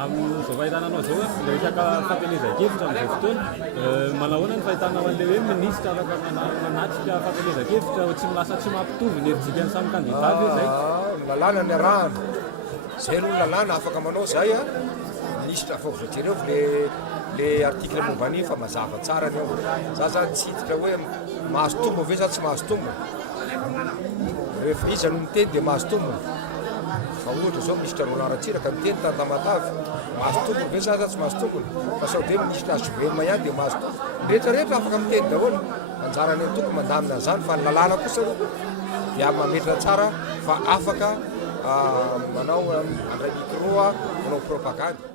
amin'izao fahitananao zao resaka fampielezan-kevitra amin'izay fotoana manahoana ny fahitanao an'ilay hoe minisitra afaka manatrika fampielezan-kevitra tsy milasa tsy mampitovy ny herijika ny samy kandidata hoe zay lalàna ny arahana zay aloha lalàna afaka manao zay a minisitra fa voatrereo le article momban'iny fa mazava tsara ny ao za zany tsy hititra hoe mahazo tombo ve sa tsy mahazo tombo rehefa iza no miteny dia mahazo tombo fa ohatra zao minisitra Rolanratsiraka miteny tantamatavy mahazo tombo ve sa tsy mahazo tombony fa sao dia minisitra HVM ihany dia mahazo tombo rehetrarehetra afaka miteny daholo anjarany ny toko mandamina zany fa ny lalàna kosa aloha dia mametra tsara fa afaka manao mandray micro manao propagandy